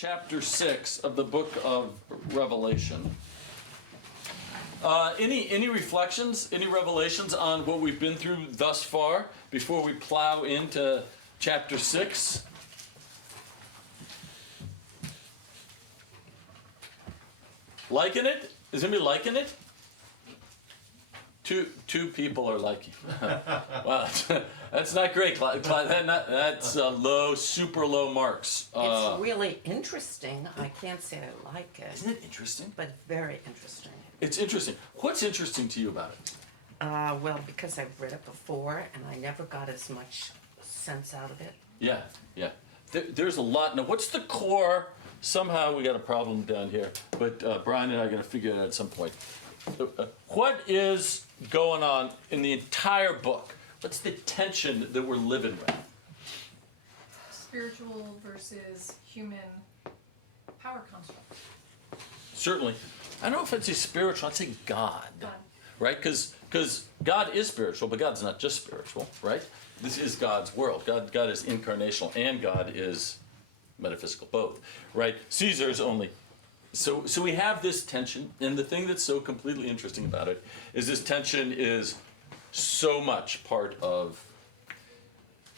chapter 6 of the book of Revelation. Any reflections, any revelations on what we've been through thus far before we plow into chapter 6? Liking it? Is anybody liking it? Two people are liking. Wow, that's not great. That's low, super low marks. It's really interesting. I can't say I like it. Isn't it interesting? But very interesting. It's interesting. What's interesting to you about it? Well, because I've read it before and I never got as much sense out of it. Yeah. There's a lot. Now, what's the core? Somehow we got a problem down here, but Brian and I are going to figure it out at some point. What is going on in the entire book? What's the tension that we're living with? Spiritual versus human power construct. Certainly. I don't know if I'd say spiritual, I'd say God. God. Right? Because God is spiritual, but God's not just spiritual, right? This is God's world. God is incarnational, and God is metaphysical, both, right? Caesar's only. So we have this tension, and the thing that's so completely interesting about it is this tension is so much part of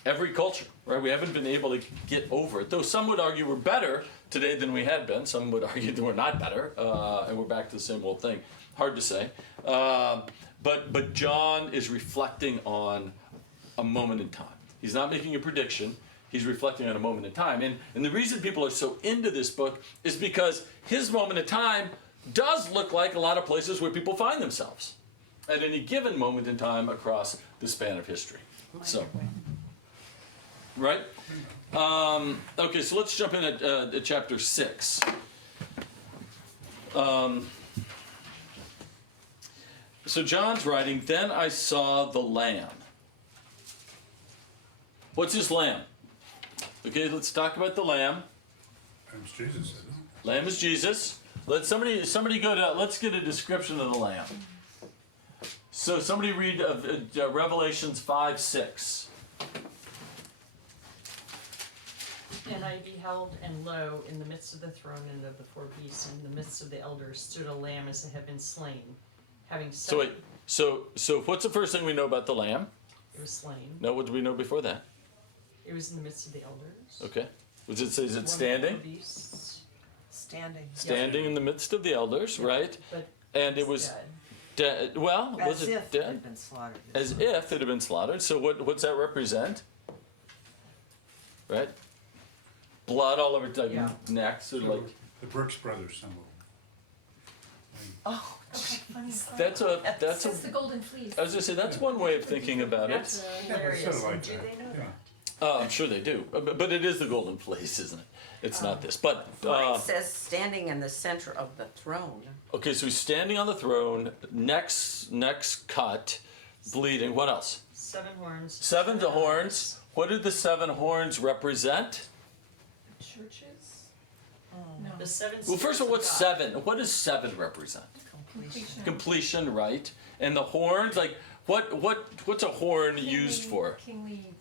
every culture, right? We haven't been able to get over it, though some would argue we're better today than we had been. Some would argue that we're not better, and we're back to the same old thing. Hard to say. But John is reflecting on a moment in time. He's not making a prediction. He's reflecting on a moment in time. And the reason people are so into this book is because his moment in time does look like a lot of places where people find themselves at any given moment in time across the span of history. So, right? Okay, so let's jump in at chapter 6. So John's writing, "Then I saw the Lamb." What's this Lamb? Okay, let's talk about the Lamb. That's Jesus, isn't it? Lamb is Jesus. Let somebody go to. Let's get a description of the Lamb. So somebody read Revelations 5:6. And I beheld, and lo, in the midst of the throne and of the four beasts, and in the midst of the elders, stood a lamb as it had been slain, having So seven. wait. So what's the first thing we know about the Lamb? It was slain. No, what do we know before that? It was in the midst of the elders. Okay. Is it One of the standing? four beasts, Standing. Standing in the midst of the elders, right? but And it it's was dead. dead. Well, was As it if it dead? had been slaughtered. As if it had been slaughtered. So what's that represent? Right? Blood all over the Yeah. neck. So So like the Brooks Brothers symbol. Oh, Okay, funny. that's It's a. the golden fleece. I was gonna say that's one way of thinking about it. That's hilarious. Sort of like And do that. they know Yeah. that? I'm sure they do, but it is the golden fleece, isn't it? It's not this. But it says standing in the center of the throne. okay, so he's standing on the throne. Next cut, bleeding. What else? 7 horns. 7 horns. What did the 7 horns represent? Churches? No. The 7 Well, first of all, what's spirits 7? What does 7 represent? Completion. Completion, right? And the horns, like what's a horn used for? Kingly.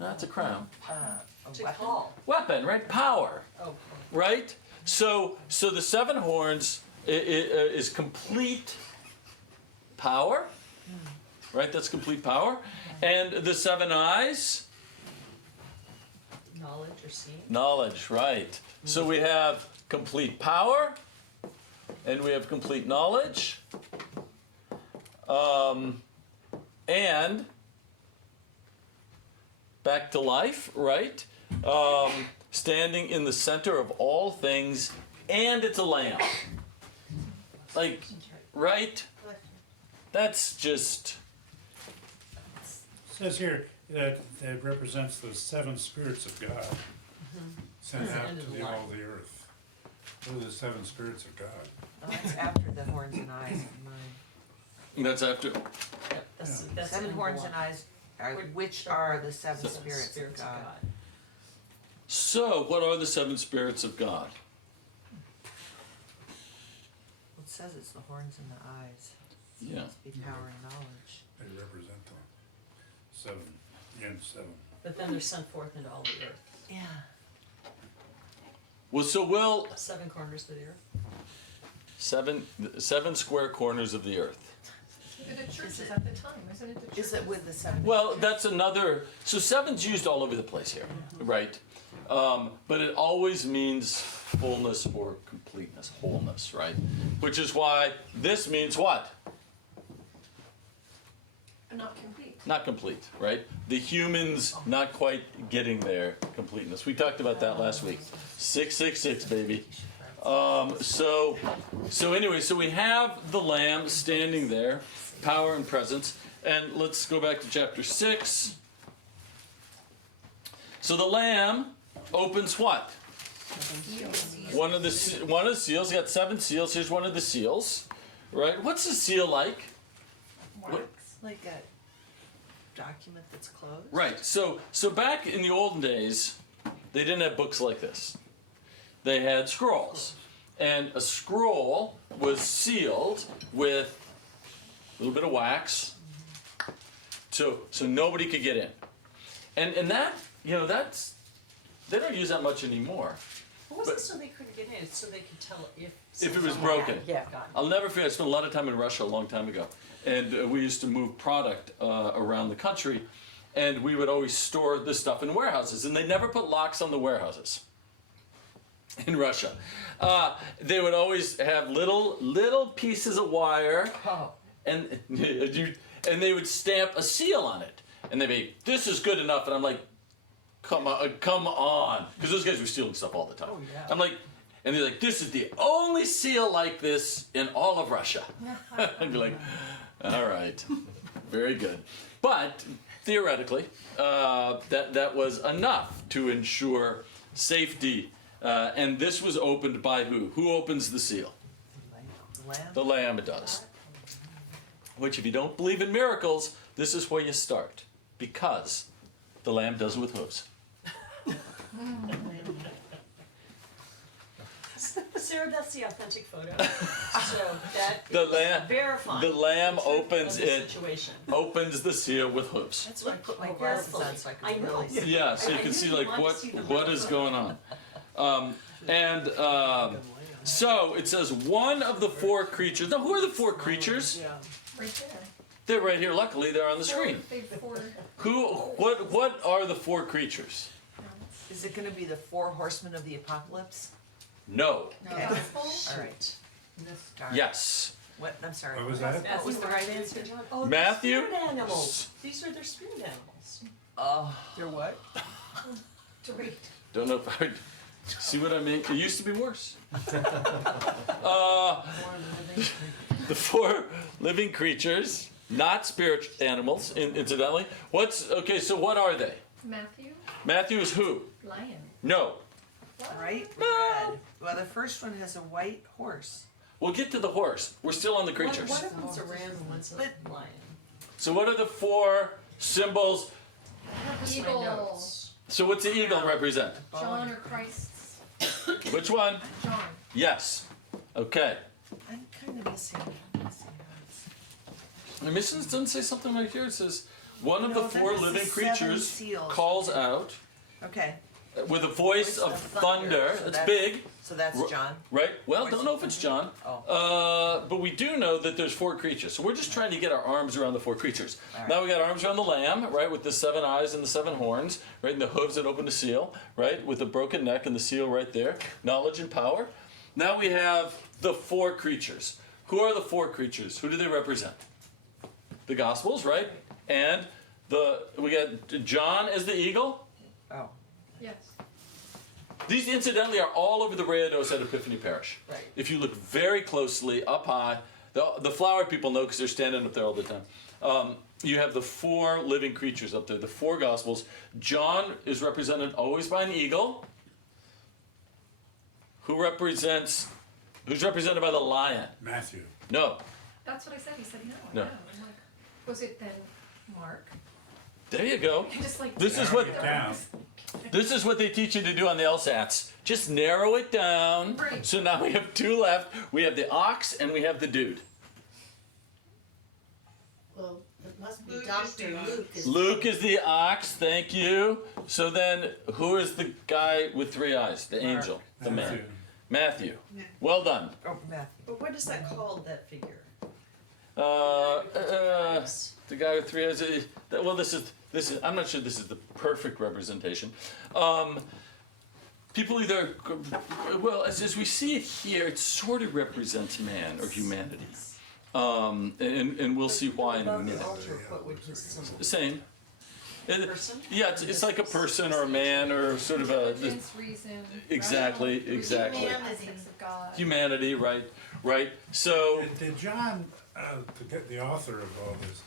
That's a crown. of God. To call. Weapon, right? Power, Oh, right? So the 7 horns is complete power, right? That's complete power. And the 7 eyes, knowledge or seeing. knowledge, right? So we have complete power, and we have complete knowledge, and back to life, right? Standing in the center of all things, and it's a lamb. Like, right? That's just, It says here that it represents the 7 spirits of God sent It's the out end to of the the all line. the earth. Those are the 7 spirits of God. Oh, that's after the horns and eyes of mine. that's after. Yep, that's Seven in horns the and line. eyes, which are the seven spirits of God. So, what are the 7 spirits of God? It says it's the horns and the eyes. Yeah. Must be power and knowledge. They represent the 7, the end 7. But then they're sent forth into all the earth. Yeah. Well, so we'll 7 corners of the earth. seven square corners of the earth. The churches at the time, isn't it the churches? Is it with the 7? Well, that's another. So seven's used all over the place here, right? But it always means fullness or completeness, wholeness, right? Which is why this means what? Not complete. Not complete, right? The humans not quite getting their completeness. We talked about that last week. 666, baby. So anyway, so we have the Lamb standing there, power and presence. And let's go back to chapter 6. So the Lamb opens what? One of the seals. Got 7 seals. Here's one of the seals, right? What's a seal like? Like a document that's closed? Right. So back in the olden days, they didn't have books like this. They had scrolls, and a scroll was sealed with a little bit of wax, so nobody could get in. And that, that's, they don't use that much anymore. What was But- it so they couldn't get in? It's so they could tell if If it was something broken. had Yeah. gotten- I'll never forget. I spent a lot of time in Russia a long time ago, and we used to move product around the country, and we would always store this stuff in warehouses, and they never put locks on the warehouses in Russia. They would always have little pieces of wire, Oh. and they would stamp a seal on it, and they'd be, "This is good enough," and I'm like, come on, because those guys were stealing stuff all the time. Oh, yeah. I'm like, and they're like, "This is the only seal like this in all of Russia." I'd be like, "All right, very good," but theoretically, that was enough to ensure safety. And this was opened by who? Who opens the seal? The Lamb? The Lamb does. Which, if you don't believe in miracles, this is where you start, because the Lamb does it with hooves. Sarah, that's the authentic photo. So that The is lamb- verifying the lamb the truth opens of the it. situation. Opens the seal with hooves. That's why I put my Oh, glasses on carefully. so I I can know. really see. Yeah, so you I can see really like want what to see the what real is photo. going on. So it says one of the 4 creatures. Now, who are the 4 creatures? Yeah. Right there. They're right here. Luckily, they're on the screen. They four. What are the 4 creatures? Is it gonna be the 4 horsemen of the apocalypse? No. Okay. Gospel. All right. Darn. Yes. What, I'm sorry. What was that? What was the right answer? Oh, they're Matthew? spirit animals. These are their spirit animals. Oh. They're what? Three. Don't know if I see what I mean. It used to be worse. The 4 living creatures, not spirit animals, incidentally. Okay? So what are they? Matthew. Matthew is who? Lion. No. Right? Red. Well, the first one has a white horse. We'll get to the horse. We're still on the creatures. One of them's a ram and one's a But- lion. So what are the 4 symbols? That's my Eagle. notes. So what's the eagle represent? John or Christ's. Which one? John. Yes. Okay. I'm kind of missing. The mission doesn't say something right here. It says one of the No, that 4 is the living 7 creatures seals. calls out Okay, with a voice of thunder. So It's that's- big, so that's John. right? Well, don't know if it's John. Oh. But we do know that there's 4 creatures. So we're just trying to get our arms around the 4 creatures. All right. Now we got arms around the lamb, right, with the 7 eyes and the 7 horns, right, and the hooves that open the seal, right, with the broken neck and the seal right there. Knowledge and power. Now we have the 4 creatures. Who are the 4 creatures? Who do they represent? The Gospels, right? And we got John as the eagle. Oh, Yes. These, incidentally, are all over the Rayados at Epiphany Parish. Right. If you look very closely up high, the flower people know because they're standing up there all the time. You have the 4 living creatures up there, the 4 Gospels. John is represented always by an eagle. Who's represented by the lion? Matthew. No. That's what I said. He said no. No. I'm like, was it then Mark? There you go. I just like. This is Narrow what it down. this is what they teach you to do on the LSATs. Just narrow it down. Right. So now we have 2 left. We have the ox and we have the dude. Well, it must be Luke is Dr. the Luke. Is Luke is the ox, thank you. So then, who is the guy with 3 eyes? The Mark. angel. the man. Matthew. Matthew. Well done. Oh, Matthew. But what is that called, that figure? The guy with three eyes. Well, this is. I'm not sure this is the perfect representation. People either, well, as we see it here, it sort of represents man or humanity, and we'll see why in a minute. What would his symbol? Same. Person? Yeah, it's like a person or a man or sort of a Intelligence, reason. Exactly, rational reason, exactly. aspects of God. humanity, right? Right. So Did John, the author of all this,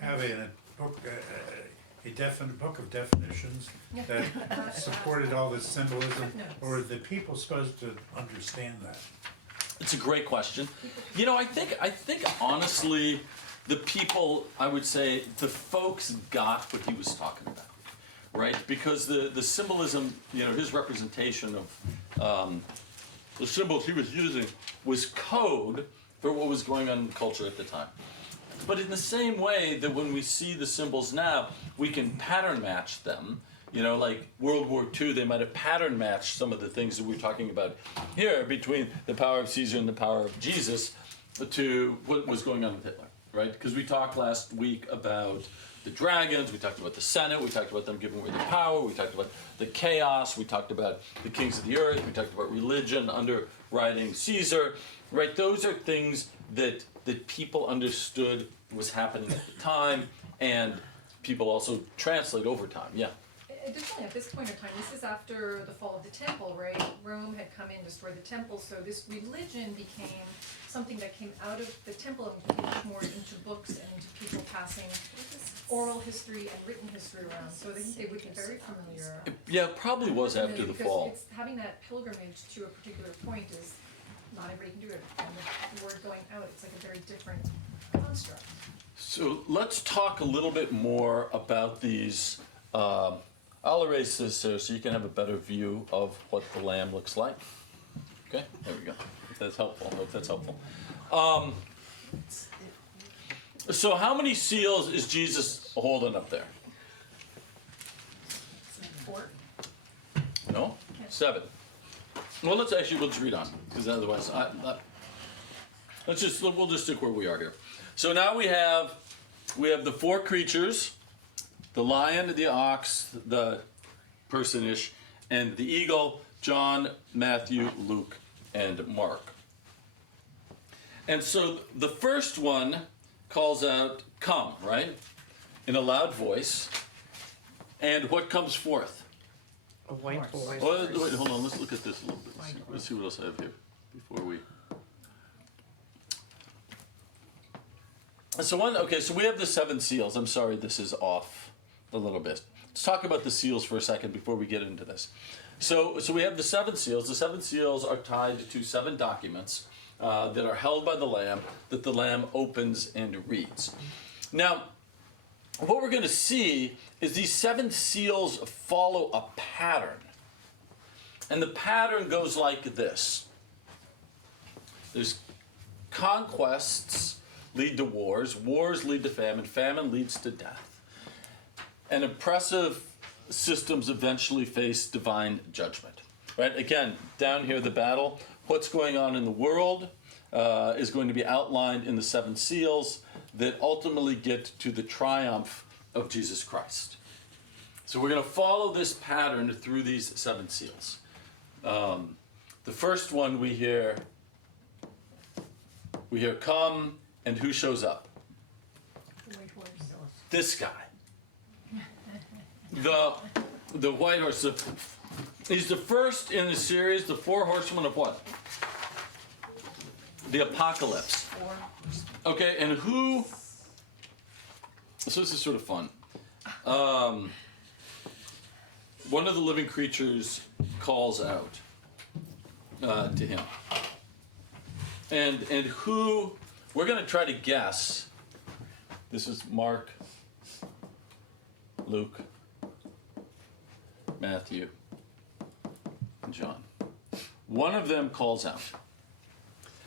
have a book, a definite book of definitions Yeah. that supported all this symbolism, Notes. or are the people supposed to understand that? it's a great question. You know, I think honestly, the people, I would say, the folks got what he was talking about, right? Because the symbolism, you know, his representation of the symbols he was using was code for what was going on in the culture at the time. But in the same way that when we see the symbols now, we can pattern match them. You know, like World War II, they might have pattern matched some of the things that we're talking about here between the power of Caesar and the power of Jesus to what was going on with Hitler, right? Because we talked last week about the dragons, we talked about the Senate, we talked about them giving away the power, we talked about the chaos, we talked about the kings of the earth, we talked about religion underwriting Caesar, right? Those are things that people understood was happening at the time, and people also translate over time, yeah. Additionally, at this point in time, this is after the fall of the temple, right? Rome had come in, destroyed the temple, so this religion became something that came out of the temple and became more into books and into people passing oral history and written history around. So I think they would be very familiar. Yeah, it probably was after the Because fall. it's having that pilgrimage to a particular point is not everybody can do it. And the word going out, it's like a very different construct. So let's talk a little bit more about these. I'll erase this so you can have a better view of what the lamb looks like. Okay, there we go. If that's helpful. I hope that's helpful. So how many seals is Jesus holding up there? 4. No? 7. Well, we'll just read on, because otherwise, we'll just stick where we are here. So now we have the 4 creatures, the lion, the ox, the person-ish, and the eagle, John, Matthew, Luke, and Mark. And so the first one calls out, "Come," right? In a loud voice. And what comes forth? A white boy. Oh, wait, hold on. Let's look at this a little bit. Let's see what else I have here before we. So we have the 7 seals. I'm sorry, this is off a little bit. Let's talk about the seals for a second before we get into this. So we have the 7 seals. The 7 seals are tied to 7 documents that are held by the Lamb, that the Lamb opens and reads. Now, what we're going to see is these 7 seals follow a pattern. And the pattern goes like this. There's conquests lead to wars, wars lead to famine, famine leads to death. And oppressive systems eventually face divine judgment. Right? Again, down here, the battle, what's going on in the world is going to be outlined in the 7 seals that ultimately get to the triumph of Jesus Christ. So we're going to follow this pattern through these 7 seals. The first one we hear, "Come," and who shows up? The white horse. This guy. The white horse. He's the first in the series, the 4 horsemen of what? The apocalypse. 4. Okay, and who? So this is sort of fun. One of the living creatures calls out to him. And who? We're going to try to guess. This is Mark, Luke, Matthew, and John. One of them calls out.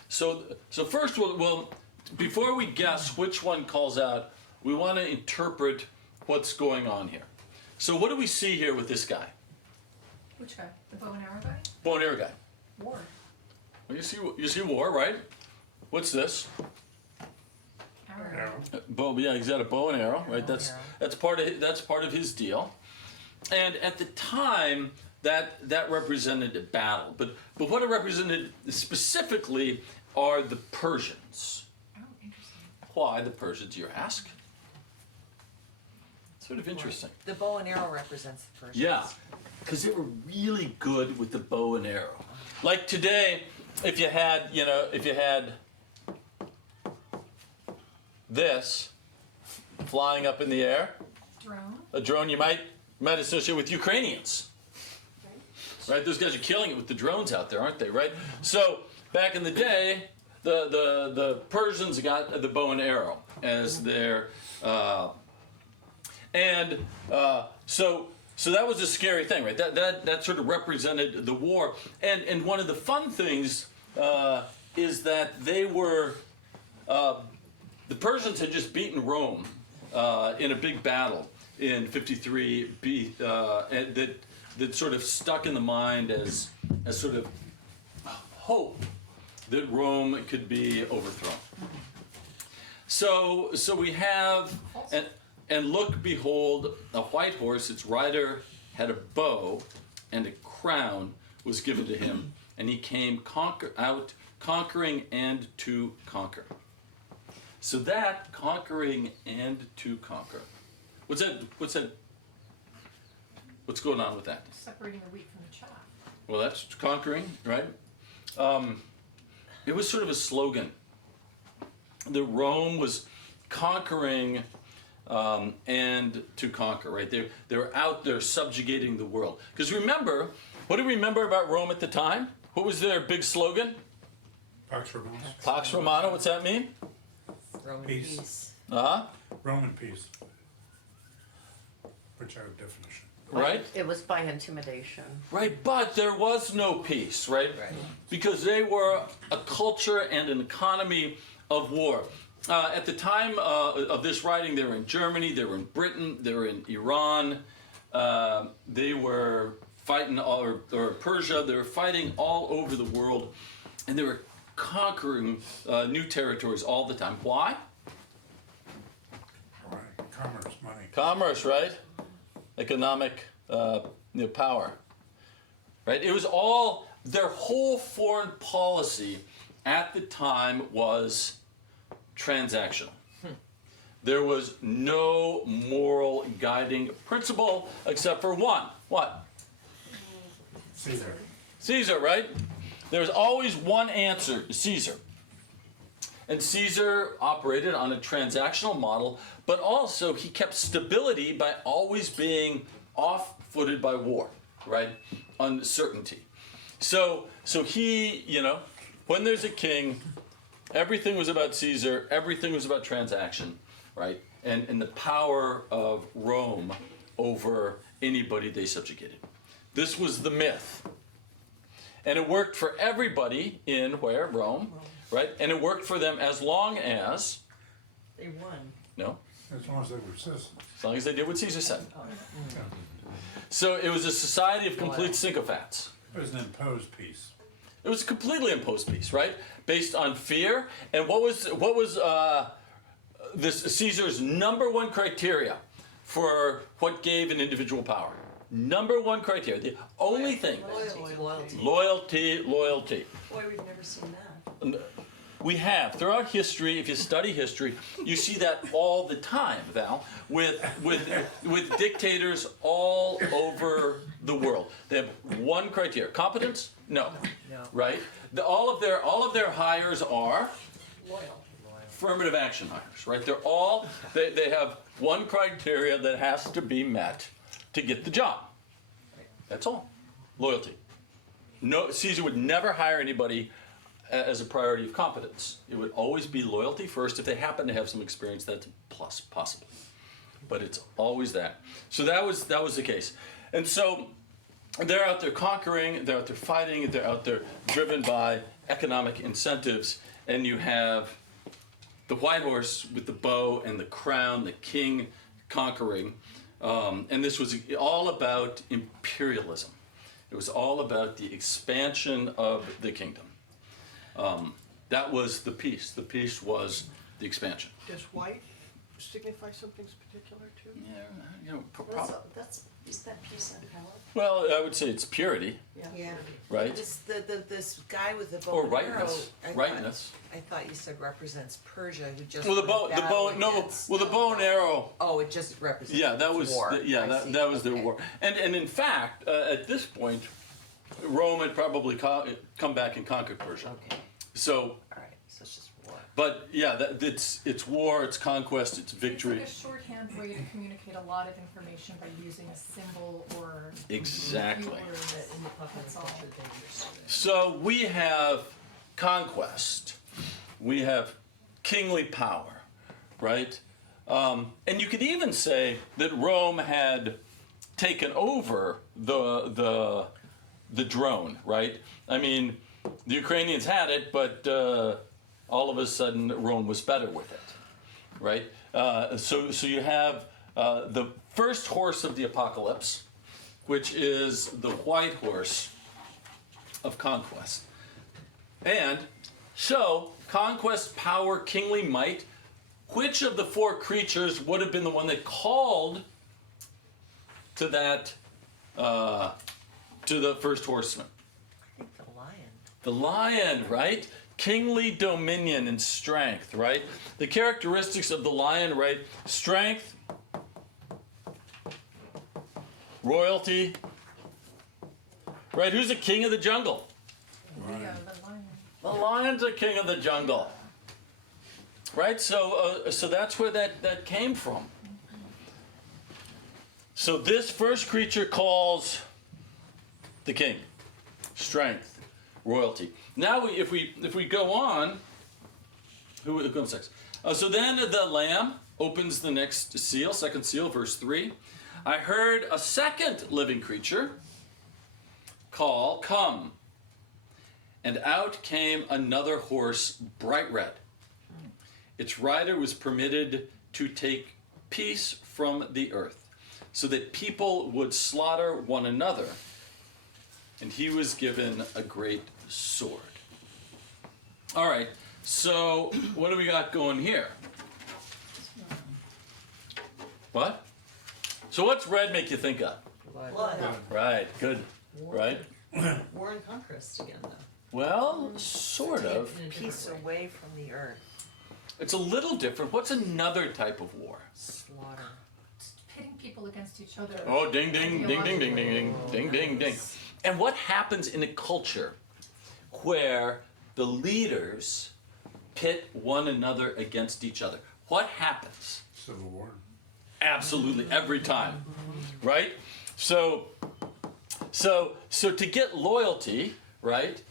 So first we'll before we guess which one calls out, we want to interpret what's going on here. So what do we see here with this guy? Which guy? The bow and arrow guy? Bow and arrow guy. War. Well, you see war, right? What's this? Arrow. Arrow. Bow. Yeah, he's got a bow and arrow, right? Bow and That's arrow. that's part of his deal. And at the time, that represented a battle. But what it represented specifically are the Persians. Oh, interesting. Why the Persians, you ask? Sort of interesting. The bow and arrow represents the Persians. Yeah, because they were really good with the bow and arrow. Like today, if you had this flying up in the air, Drone. a drone you might associate with Ukrainians. Right? Those guys are killing it with the drones out there, aren't they? Right? So back in the day, the Persians got the bow and arrow as their so that was a scary thing, right? That sort of represented the war. And one of the fun things is that they were the Persians had just beaten Rome in a big battle in 53 B, and that sort of stuck in the mind as sort of hope that Rome could be overthrown. So we have and look, behold, a white horse. Its rider had a bow, and a crown was given to him, and he came conquering and to conquer. So that conquering and to conquer. What's that? What's going on with that? Separating the wheat from the chaff. Well, that's conquering, right? It was sort of a slogan. The Rome was conquering and to conquer, right? They were out there subjugating the world. Because remember, what do we remember about Rome at the time? What was their big slogan? Pax Romana. Pax Romana. What's that mean? Roman Peace. peace. Uh-huh. Roman peace. Which our definition. Right? It was by intimidation. Right, but there was no peace, right? Right. Because they were a culture and an economy of war. At the time of this writing, they were in Germany, they were in Britain, they were in Iran, they were fighting, or Persia, they were fighting all over the world, and they were conquering new territories all the time. Why? Right. Commerce, money. Commerce, right? Economic power. Right? It was all, their whole foreign policy at the time was transactional. There was no moral guiding principle except for one. What? Caesar. Caesar, right? There's always one answer, Caesar. And Caesar operated on a transactional model, but also he kept stability by always being off-footed by war, right? Uncertainty. So he, when there's a king, everything was about Caesar, everything was about transaction, right? And the power of Rome over anybody they subjugated. This was the myth. And it worked for everybody in where? Rome, right? And it worked for them as long as, They won. no, As long as they were citizens. as long as they did what Caesar said. Oh, So it was a society of complete sycophants. It was an imposed peace. It was a completely imposed peace, right? Based on fear. And what was this Caesar's number one criteria for what gave an individual power? Number one criteria, the only thing. Loyalty. Loyalty. boy, we've never seen that. We have throughout history. If you study history, you see that all the time, Val, with dictators all over the world. They have one criteria: competence. No. No. Right. All of their hires are Loyal. affirmative action hires. Right. They have one criteria that has to be met to get the job. That's all. Loyalty. No, Caesar would never hire anybody as a priority of competence. It would always be loyalty first. If they happen to have some experience, that's a plus, possibly. But it's always that. So that was the case. And so they're out there conquering, they're out there fighting, they're out there driven by economic incentives, and you have the white horse with the bow and the crown, the king conquering. And this was all about imperialism. It was all about the expansion of the kingdom. That was the peace. The peace was the expansion. Does white signify something particular too? Yeah, you know, Is that peace and power? well, I would say it's purity, Yeah. right? This guy with the bow Or and arrow, rightness. Rightness. I thought you said represents Persia, who just Well, the went bow, battle no, against- well, the bow and arrow. Oh, it just represents Yeah, that was war. yeah, I see. that was their Okay. war. And in fact, at this point, Rome had probably come back and conquered Persia. Okay, So, all right, so it's just war. but yeah, it's war, it's conquest, it's victory. It's like a shorthand way to communicate a lot of information by using a symbol or Exactly. a few words. That in the popular That's all. culture they understood it. So we have conquest, we have kingly power, right? And you could even say that Rome had taken over the drone, right? I mean, the Ukrainians had it, but all of a sudden Rome was better with it, right? So you have the first horse of the apocalypse, which is the white horse of conquest. And so, conquest, power, kingly might, which of the four creatures would have been the one that called to that, to the first horseman? I think the lion. The lion, right? Kingly dominion and strength, right? The characteristics of the lion, right? Strength, royalty, right? Who's the king of the jungle? The lion. The lion's the king of the jungle, right? So that's where that came from. So this first creature calls the king, strength, royalty. Now, if we go on, who comes next? So then the Lamb opens the next seal, second seal, verse 3. I heard a second living creature call, "Come." And out came another horse, bright red. Its rider was permitted to take peace from the earth, so that people would slaughter one another. And he was given a great sword. All right, so what do we got going here? What? So what's red make you think of? Blood. Right, good, right? War and conquest again, though. Well, sort of. In a different Peace way. away from the earth, It's a little different. What's another type of war? slaughter. Pitting people against each other. Oh, ding, ding, ding, ding, ding, ding, ding, ding, ding, ding. And what happens in a culture where the leaders pit one another against each other? What happens? Civil War. Absolutely, every time, right? So to get loyalty, right?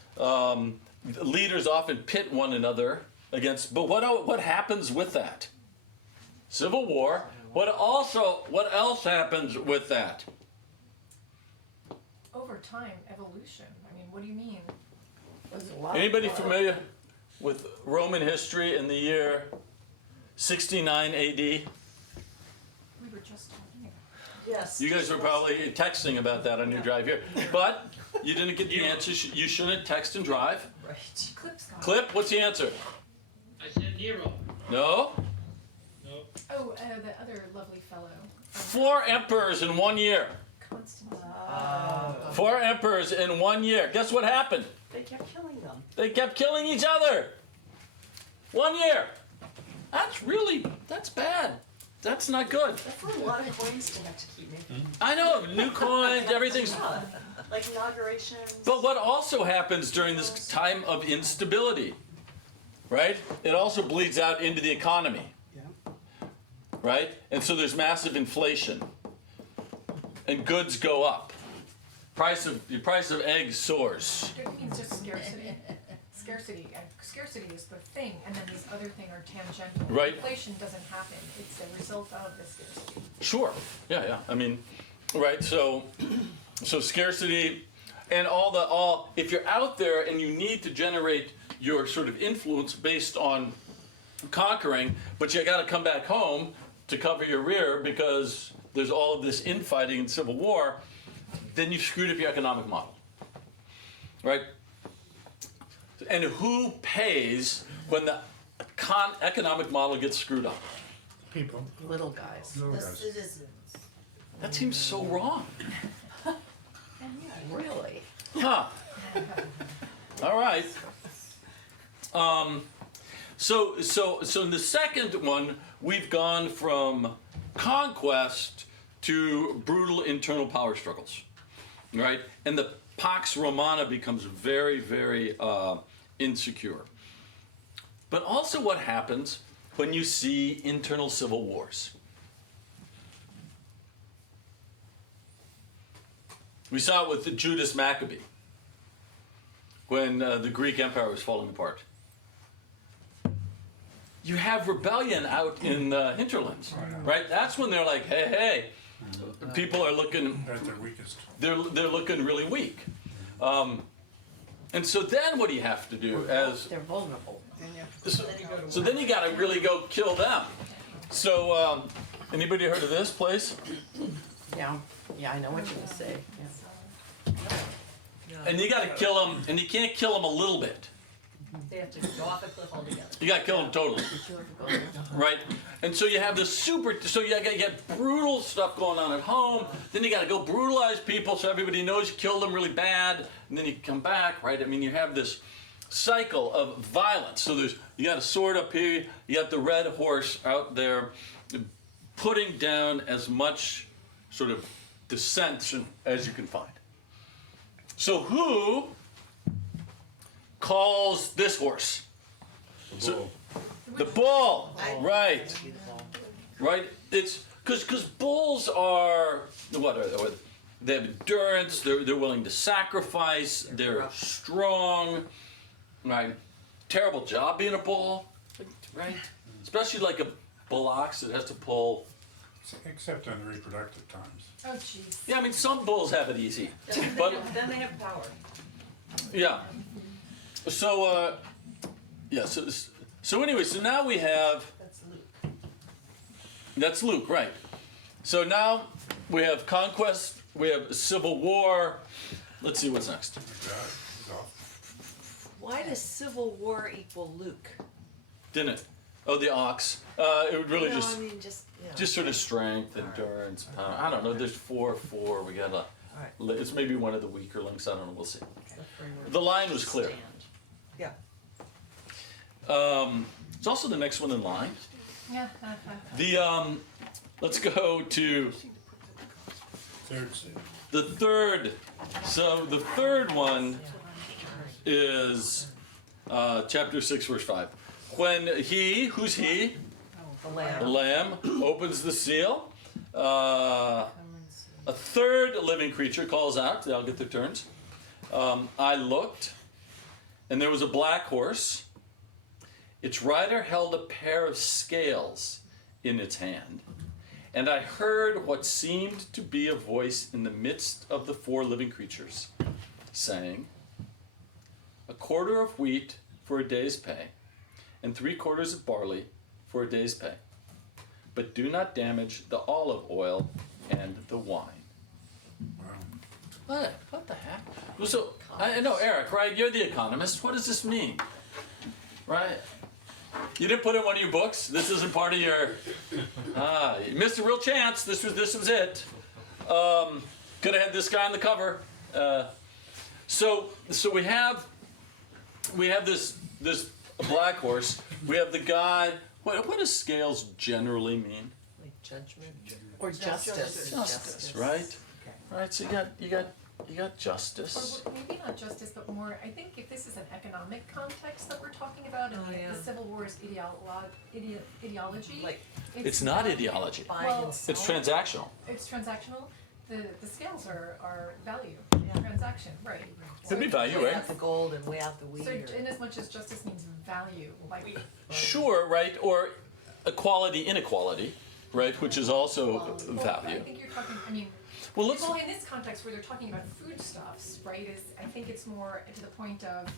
Leaders often pit one another against. But what happens with that? Civil war. What else happens with that? Over time, evolution. I mean, what do you mean? There's a lot Anybody of- familiar with Roman history in the year 69 AD? We were just talking about. Yes. You guys were probably texting about that on your drive here, but you didn't get the answer. You shouldn't text and drive. Right. Clips gone. Clip, what's the answer? I said Nero. No? No. Oh, the other lovely fellow. 4 emperors in 1 year. Constantine. 4 emperors in 1 year. Guess what happened? They kept killing them. They kept killing each other. 1 year. That's bad. That's not good. That's a lot of coins to have to keep making. I know, new coins, everything's. Yeah. Like inaugurations. But what also happens during this time of instability, right? It also bleeds out into the economy, right? And so there's massive inflation, and goods go up. The price of eggs soars. It means just scarcity. Scarcity. And scarcity is the thing, and then these other things are tangential. Right. Inflation doesn't happen. It's a result of the scarcity. Sure. Yeah. I mean, right. So scarcity, and if you're out there and you need to generate your sort of influence based on conquering, but you got to come back home to cover your rear because there's all of this infighting and civil war. then you've screwed up your economic model, right? And who pays when the economic model gets screwed up? People, Little guys. little The guys. citizens. That seems so wrong. Really? Huh. All right. So in the second one, we've gone from conquest to brutal internal power struggles, right? And the Pax Romana becomes very, very insecure. But also what happens when you see internal civil wars. We saw it with the Judas Maccabee when the Greek Empire was falling apart. You have rebellion out in the hinterlands, right? That's when they're like, hey, people are looking, They're at their weakest. they're looking really weak. And so then what do you have to do as They're vulnerable. so then you got to really go kill them. So anybody heard of this place? Yeah, yeah, I know what you're gonna say, yeah. And you got to kill them, and you can't kill them a little bit. They have to go off a cliff altogether. You got to kill them totally. Right? And so you have this so you get brutal stuff going on at home, then you got to go brutalize people so everybody knows you killed them really bad, and then you come back, right? I mean, you have this cycle of violence. So you got a sword up here, you got the red horse out there putting down as much sort of dissension as you can find. So who calls this horse? So, the bull, right? Right. It's because bulls are what are they? They have endurance. They're willing to sacrifice. They're strong. Right. Terrible job being a bull. Right. Especially like a bull ox that has to pull. Except on the reproductive times. Oh, jeez. Yeah, I mean some bulls have it easy, but Then they have power. yeah. So yeah. So anyway, so now we have. That's Luke. That's Luke, right. So now we have conquest, we have civil war. Let's see what's next. Why does Civil War equal Luke? Didn't it? Oh, the ox. It would really No, just I mean, just, just sort of strength, endurance, power. I don't know. There's four. We got a. Alright. It's maybe one of the weaker links. I don't know. We'll see. The framework. The line was clear. Stand. Yeah. It's also the next one in line. Yeah. The let's go to Third city. the third. So the third one is chapter 6, verse 5. When who's he? The The lamb. Lamb opens the seal. A third living creature calls out. They all get their turns. I looked, and there was a black horse. Its rider held a pair of scales in its hand. And I heard what seemed to be a voice in the midst of the four living creatures, saying, "A quarter of wheat for a day's pay, and 3/4 of barley for a day's pay. But do not damage the olive oil and the wine." Wow. What the heck? So, I know, Eric, right? You're the economist. What does this mean? Right? You didn't put it in one of your books? This isn't part of your... you missed a real chance. This was it. Could have had this guy on the cover. So we have this black horse. We have the guy... What does scales generally mean? Like judgment. Or justice. Justice, right? Right, so you got justice. Or maybe not justice, but more, I think if this is an economic context that we're talking about, and Oh, yeah. the Civil War is ideology. Like It's not ideology. buy Well, and sell. It's transactional. It's transactional. The scales are value, Yeah. transaction, right. Could be value, Weigh right? out the gold and weigh out the wheat. So or- in as much as justice means value, like. Sure, right? Or equality, inequality, right? Which is also Well, I value. think you're talking, I mean, Well, let's. well, in this context where they're talking about foodstuffs, right, I think it's more to the point of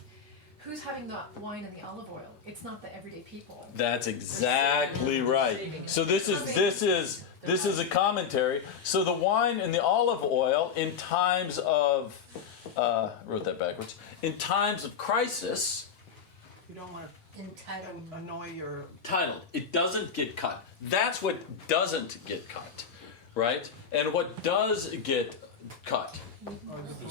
who's having the wine and the olive oil? It's not the everyday people. That's exactly right. So this is a commentary. So the wine and the olive oil in times of wrote that backwards. In times of crisis, You don't wanna Entitled. annoy your, titled, it doesn't get cut. That's what doesn't get cut, right? And what does get cut? The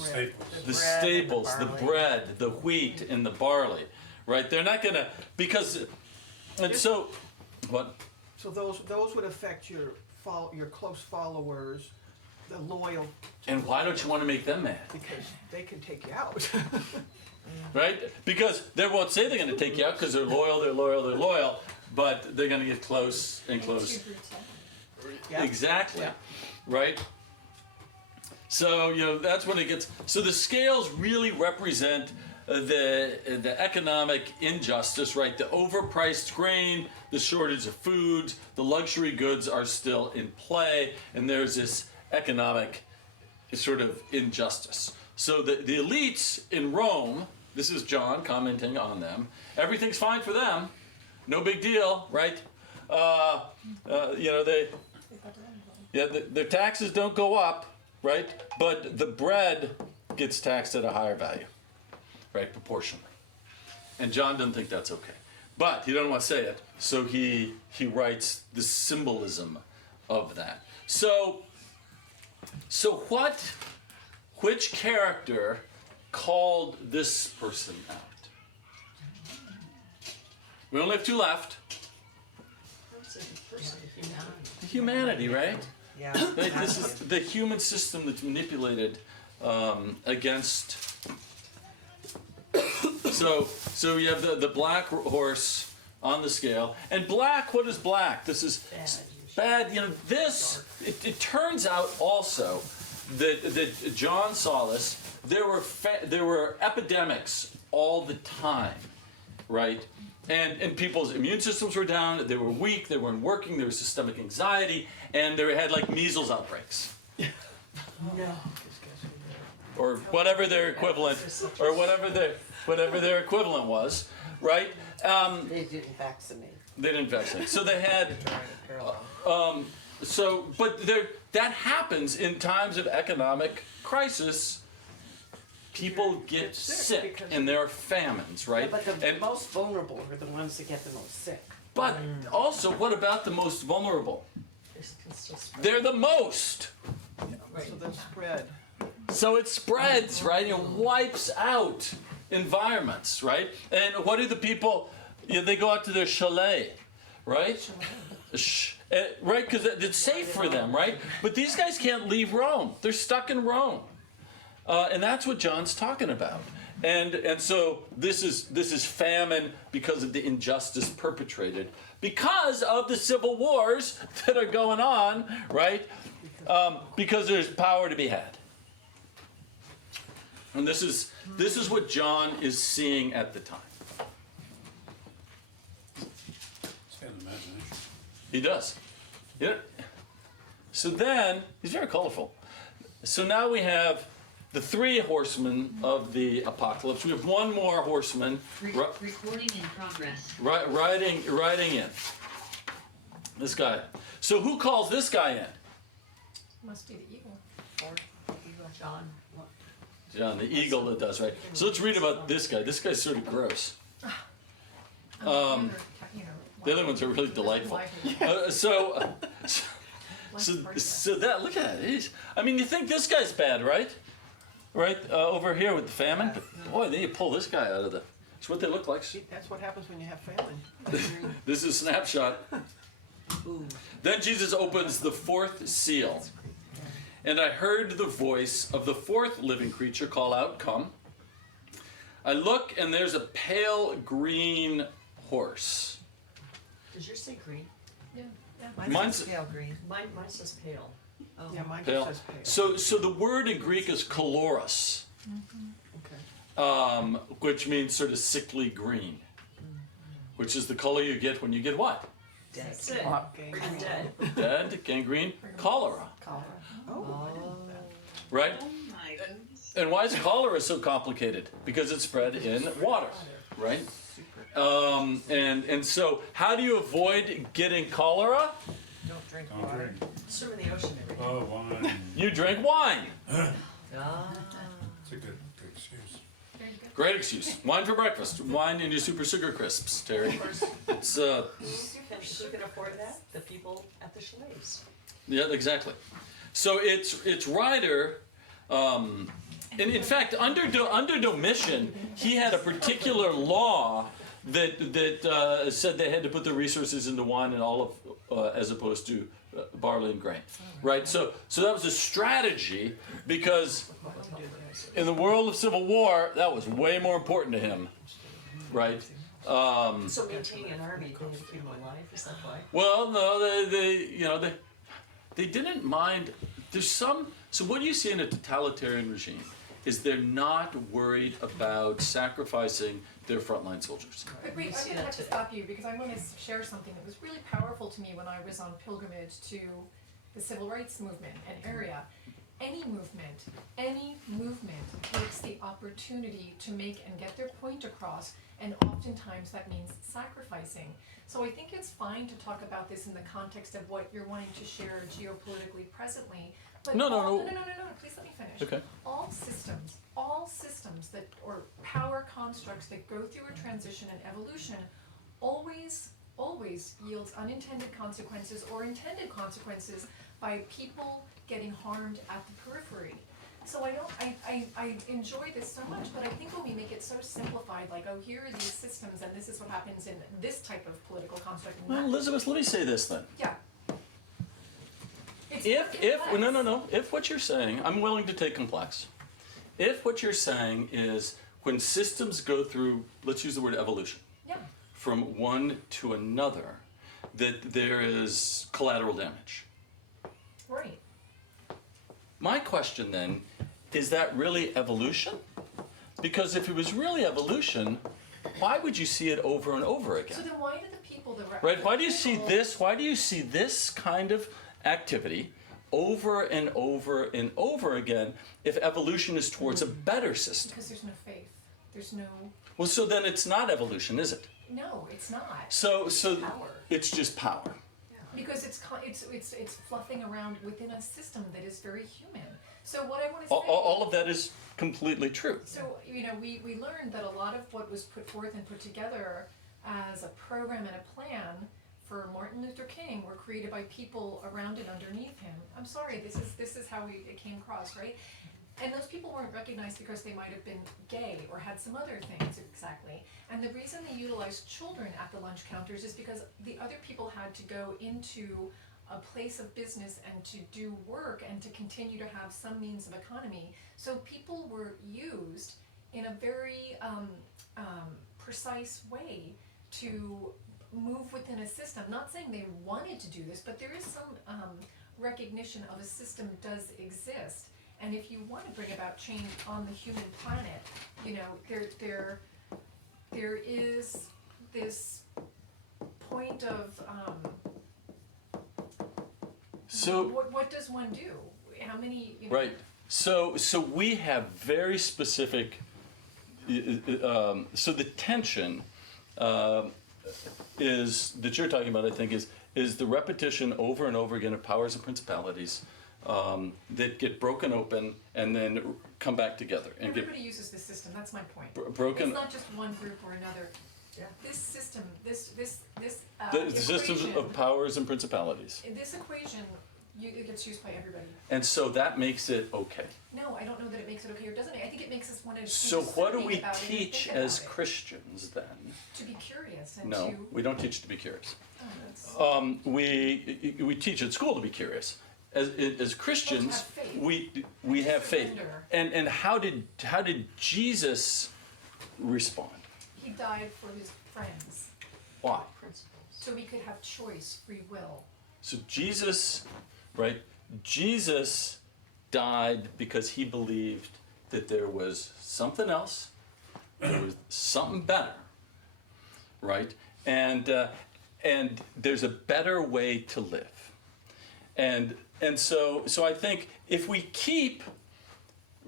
staples. The bread and the staples, the barley. bread, the wheat, and the barley, right? They're not gonna, because, and so, what? so those would affect your close followers, the loyal, And why don't you want to make them mad, because they can take you out. right? Because they won't say they're gonna take you out because they're loyal, but they're gonna get close and close. Yeah. Exactly, Yeah. right? So, you know, that's when it gets, so the scales really represent the economic injustice, right? The overpriced grain, the shortage of food, the luxury goods are still in play, and there's this economic sort of injustice. So the elites in Rome, this is John commenting on them, everything's fine for them, no big deal, right? You know, their taxes don't go up, right? But the bread gets taxed at a higher value, right? Proportionally. And John doesn't think that's okay. But he doesn't want to say it, so he writes the symbolism of that. So which character called this person out? We only have two left. Humanity, right? Yeah. Right, this is the human system that's manipulated against. So you have the black horse on the scale, and black. What is black? This is bad. You know, this. It turns out also that John saw this. There were epidemics all the time, right? And people's immune systems were down, they were weak, they weren't working, there was systemic anxiety, and they had like measles outbreaks. No. Or whatever their equivalent, or whatever their equivalent was, right? They didn't vaccinate. They didn't vaccinate. So they had, that happens in times of economic crisis. People get sick, because- and there are famines, right? Yeah, but the And- most vulnerable are the ones that get the most sick. But also, what about the most vulnerable? Right. They're the most. So the spread. So it spreads, right? It wipes out environments, right? And what do the people, they go out to their chalet, right? Right, because it's safe for them, right? But these guys can't leave Rome. They're stuck in Rome. And that's what John's talking about. And so this is famine because of the injustice perpetrated, because of the civil wars that are going on, right? Because there's power to be had. And this is what John is seeing at the time. It's got an imagination. He does. Yeah. So then, he's very colorful. So now we have the three horsemen of the apocalypse. We have one more horseman Recording in progress. riding in. This guy. So who calls this guy in? Must be the eagle. John. John, the eagle that does, right? So let's read about this guy. This guy's sort of gross. The other ones are really delightful. So that, look at it. You think this guy's bad, right? Right over here with the famine. But boy, then you pull this guy out of the. It's what they look like. That's what happens when you have famine. This is a snapshot. Then Jesus opens the fourth seal. And I heard the voice of the fourth living creature call out, "Come." I look, and there's a pale green horse. Does yours say green? Yeah. Mine Mine's- says pale green. Mine says pale. Yeah, mine Pale. just says pale. So the word in Greek is kaloros, Okay. which means sort of sickly green, which is the color you get when you get what? That's it. Okay. Or you're dead. Dead, gangrene, cholera, Cholera. Oh, right? Oh my goodness. And why is cholera so complicated? Because it's spread in water, right? And so how do you avoid getting cholera? Don't drink Don't water. drink. Swim in the ocean every day. Oh, wine. You drink wine. Ah. It's a good excuse. There you go. Great excuse. Wine for breakfast. Wine and your super sugar crisps, Terry. It's And who can afford that? The people at the chalets. yeah, exactly. So it's Ryder. And in fact, under Domitian, he had a particular law that said they had to put their resources into wine and olive as opposed to barley and grain, right? So that was a strategy because in the world of Civil War, that was way more important to him, right? So maintaining an army, they had to keep them alive, is that why? Well, no, they didn't mind. There's some. So what you see in a totalitarian regime is they're not worried about sacrificing their frontline soldiers. But wait, I'm gonna have to stop you because I want to share something that was really powerful to me when I was on pilgrimage to the civil rights movement and area. Any movement takes the opportunity to make and get their point across, and oftentimes that means sacrificing. So I think it's fine to talk about this in the context of what you're wanting to share geopolitically presently. But No. no, please let me finish. Okay. All systems that, or power constructs that go through a transition and evolution always yields unintended consequences or intended consequences by people getting harmed at the periphery. So I enjoy this so much, but I think when we make it so simplified, like, oh, here are these systems and this is what happens in this type of political construct. And Well, that- Elizabeth, let me say this then. Yeah. It's If complex. no, if what you're saying, I'm willing to take complex. If what you're saying is when systems go through, let's use the word evolution, Yeah. from one to another, that there is collateral damage. Right. My question then, is that really evolution? Because if it was really evolution, why would you see it over and over So again? then why do the people that Right? Why do you see this? Why do you see this kind of activity over and over and over again if evolution is towards a better system? Because there's no faith. There's no. Well, so then it's not evolution, is it? No, it's not. So Power. it's just power. Because it's fluffing around within a system that is very human. So what I want to say. All of that is completely true. So, we learned that a lot of what was put forth and put together as a program and a plan for Martin Luther King were created by people around and underneath him. I'm sorry, this is how it came across, right? And those people weren't recognized because they might have been gay or had some other things, exactly. And the reason they utilized children at the lunch counters is because the other people had to go into a place of business and to do work and to continue to have some means of economy. So people were used in a very precise way to move within a system. Not saying they wanted to do this, but there is some recognition of a system does exist. And if you want to bring about change on the human planet, there is this point of So what does one do? How many? right. So we have very specific. So the tension is that you're talking about, I think, is the repetition over and over again of powers and principalities that get broken open and then come back together and Everybody uses this system. That's my point. broken. It's not just one group or another. Yeah. This system, this The systems equation, of powers and principalities, this equation, it gets used by everybody. and so that makes it okay. No, I don't know that it makes it okay or doesn't it. I think it makes us want to. So what do we teach as Christians then? To be curious and No, to. we don't teach to be curious. Oh, that's- We teach at school to be curious. As Christians, have faith. we have faith. Surrender. And how did Jesus respond? He died for his friends, Why? Principles. so we could have choice, free will. So Jesus, right? Jesus died because he believed that there was something else, there was something better, right? And there's a better way to live. And so I think if we keep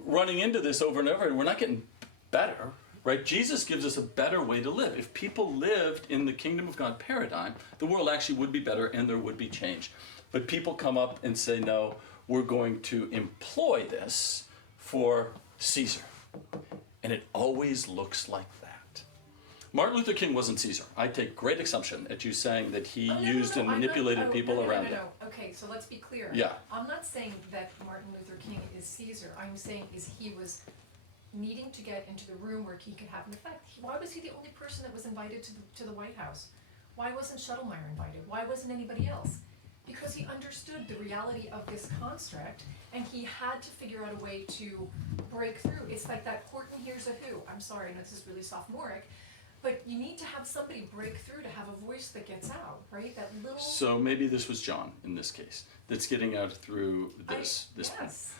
running into this over and over, and we're not getting better, right? Jesus gives us a better way to live. If people lived in the kingdom of God paradigm, the world actually would be better and there would be change. But people come up and say, no, we're going to employ this for Caesar. And it always looks like that. Martin Luther King wasn't Caesar. I take great assumption at you saying that he used and manipulated people around him. Okay, so let's be clear. Yeah. I'm not saying that Martin Luther King is Caesar. I'm saying is he was needing to get into the room where he could have an effect. Why was he the only person that was invited to the White House? Why wasn't Shuttlemeyer invited? Why wasn't anybody else? Because he understood the reality of this construct, and he had to figure out a way to break through. It's like that Horton Hears a Who. I'm sorry, I know this is really sophomoric, but you need to have somebody break through to have a voice that gets out, right? That little. So maybe this was John in this case that's getting out through this. Yes.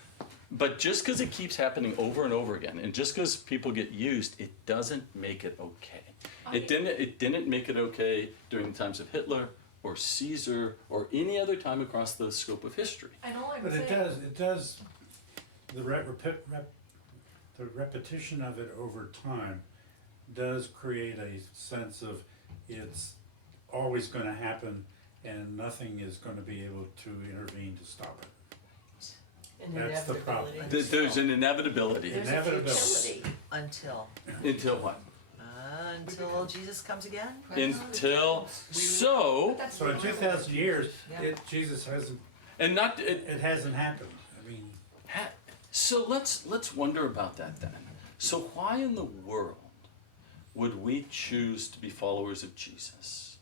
But just because it keeps happening over and over again, and just because people get used, it doesn't make it okay. It didn't make it okay during the times of Hitler or Caesar or any other time across the scope of history. And all I'm But saying. it does, the repetition of it over time does create a sense of it's always gonna happen and nothing is gonna be able to intervene to stop it. An That's the problem. inevitability. There's an inevitability. There's a Inevitability. futility. Until Until what? until Jesus comes again. Until so, But that's So in the 2,000 years, Yeah. Jesus hasn't, and not it hasn't happened. I mean, so let's wonder about that then. So why in the world would we choose to be followers of Jesus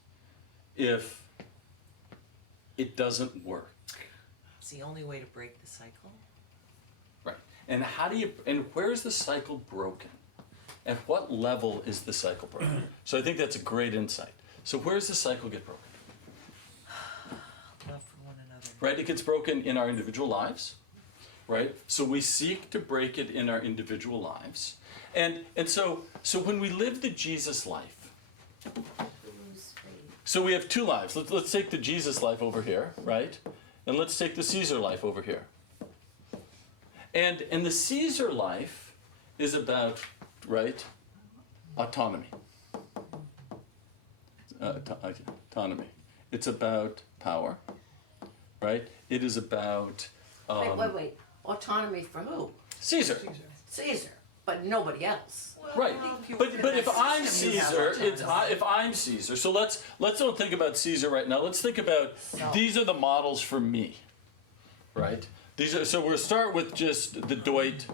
if it doesn't work? It's the only way to break the cycle. Right. And how do you, and where is the cycle broken? At what level is the cycle broken? So I think that's a great insight. So where does the cycle get broken? Love for one another. Right? It gets broken in our individual lives. Right? So we seek to break it in our individual lives. And so when we live the Jesus life, so we have two lives. Let's take the Jesus life over here, right? And let's take the Caesar life over here. And the Caesar life is about, right, autonomy. Autonomy. It's about power, right? It is about Wait. Autonomy for who? Caesar. Caesar, but nobody else. Right, but if I'm system, you have Caesar, autonomy. if I'm Caesar, so let's don't think about Caesar right now. Let's think about these are the models for me, right? These are, so we'll start with just the Dwight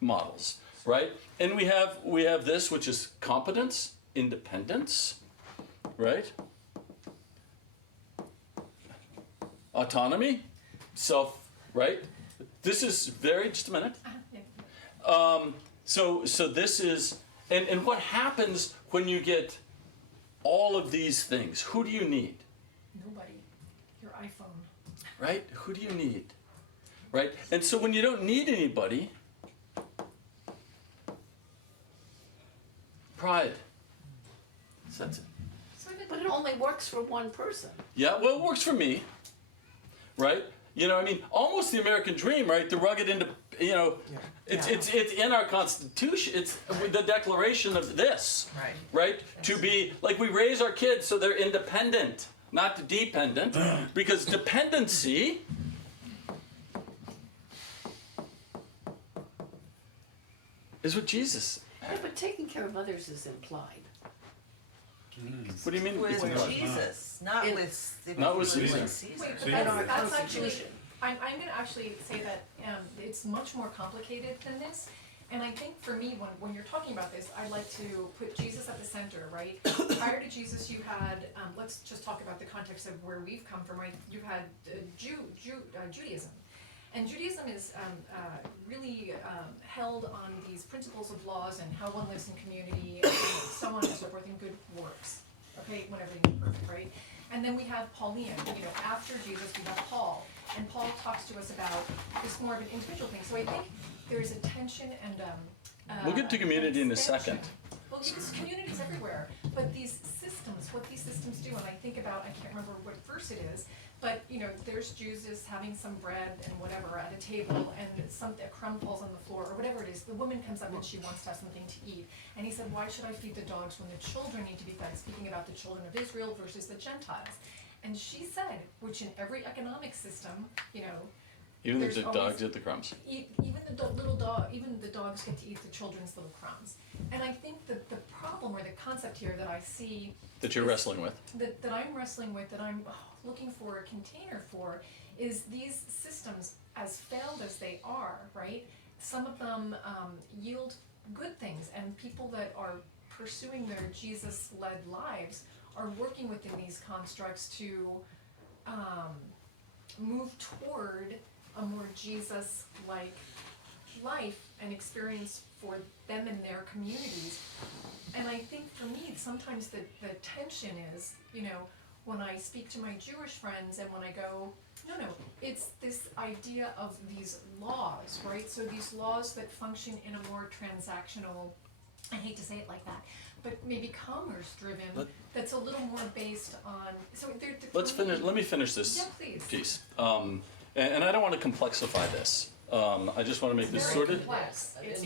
models, right? And we have this, which is competence, independence, right? Autonomy, self, right? This is very, just a minute. Yeah. So this is, and what happens when you get all of these things? Who do you need, Nobody. Your iPhone. right? Who do you need, right? And so when you don't need anybody, pride sets in. So I've been- But it only works for one person. Yeah, well, it works for me, right? You know, I mean, almost the American dream, right? The rugged, it's in our Constitution. It's the declaration of this, Right. right? To be like we raise our kids so they're independent, not dependent, because dependency is what Jesus. Yeah, but taking care of others is implied. What do you mean? With it's not? Jesus, not It- with Not with Caesar. Wait, See, but In our that's actually, Constitution. I'm gonna actually say that, it's much more complicated than this. And I think for me, when you're talking about this, I like to put Jesus at the center, right? Prior to Jesus, you had, let's just talk about the context of where we've come from, right? You had Judaism. And Judaism is really held on these principles of laws and how one lives in community and so on and so forth, and good works, okay, when everything's perfect, right? And then we have Pauline, after Jesus we have Paul, and Paul talks to us about this more of an individual thing. So I think there is a tension and We'll get to community in a expansion. second. Well, there's communities everywhere, but these systems, what these systems do, and I think about, I can't remember what verse it is, But, you know, there's Jesus having some bread and whatever at a table, and a crumb falls on the floor, or whatever it is. The woman comes up and she wants to have something to eat. And he said, why should I feed the dogs when the children need to be fed? Speaking about the children of Israel versus the Gentiles. And she said, which in every economic system, you know, Even there's the always- dogs eat the crumbs. even the little dog, even the dogs get to eat the children's little crumbs. And I think that the problem or the concept here that I see That you're wrestling with. that I'm wrestling with, that I'm looking for a container for, is these systems, as failed as they are, right? Some of them yield good things, and people that are pursuing their Jesus-led lives are working within these constructs to move toward a more Jesus-like life and experience for them and their communities. And I think for me, sometimes the tension is, you know, when I speak to my Jewish friends and when I go, no, it's this idea of these laws, right? So these laws that function in a more transactional, I hate to say it like that, but maybe commerce driven, that's a little more based on, so Let's finish. Let me finish this Yeah, please. piece. And I don't want to complexify this. I just want to make this Very sorted. complex. It's